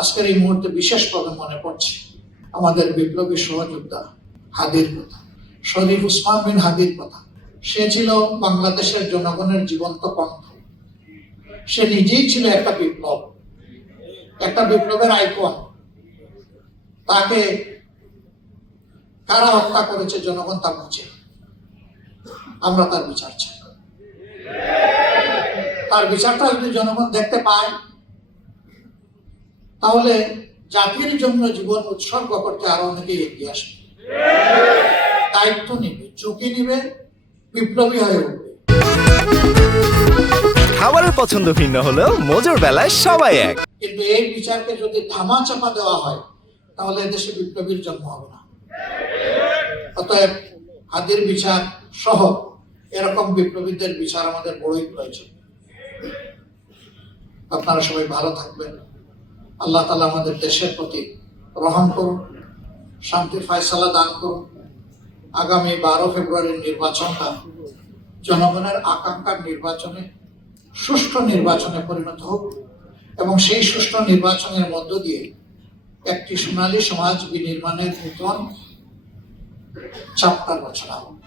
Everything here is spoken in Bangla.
আজকের এই মুহূর্তে বিশেষভাবে মনে পড়ছে আমাদের বিপ্লবী সহযোদ্ধা হাদির কথা, শরীফ উসমান বিন হাদির কথা। সে ছিল বাংলাদেশের জনগণের জীবন্ত কণ্ঠ। সে নিজেই ছিল একটা বিপ্লব, একটা বিপ্লবের আইকন। তাকে কারা হত্যা করেছে জনগণ তা বুঝে। আমরা তার বিচার চাই। তার বিচারটা যদি জনগণ দেখতে পায়, তাহলে জাতির জন্য জীবন উৎসর্গ করতে আরো অনেকে এগিয়ে আসবে, দায়িত্ব নিবে, ঝুঁকি নিবে, বিপ্লবী হয়ে উঠবে। খাবারের পছন্দ ভিন্ন হলেও মজুর বেলায় সবাই এক। কিন্তু এই বিচারকে যদি ধামা চাপা দেওয়া হয়, তাহলে দেশে বিপ্লবীর জন্ম হবে না। অতএব হাদির বিচার সহ এরকম বিপ্লবীদের বিচার আমাদের বড়ই প্রয়োজন। আপনারা সবাই ভালো থাকবেন। আল্লাহ তাআলা আমাদের দেশের প্রতি রহম করুন, শান্তির ফয়সালা দান করুন। আগামী 12 ফেব্রুয়ারির নির্বাচনটা জনগণের আকাঙ্ক্ষার নির্বাচনে, সুষ্ঠু নির্বাচনে পরিণত হোক এবং সেই সুষ্ঠু নির্বাচনের মধ্য দিয়ে একটি সোনালী সমাজ বিনির্মাণের নতুন চাপ্টার রচনা হোক।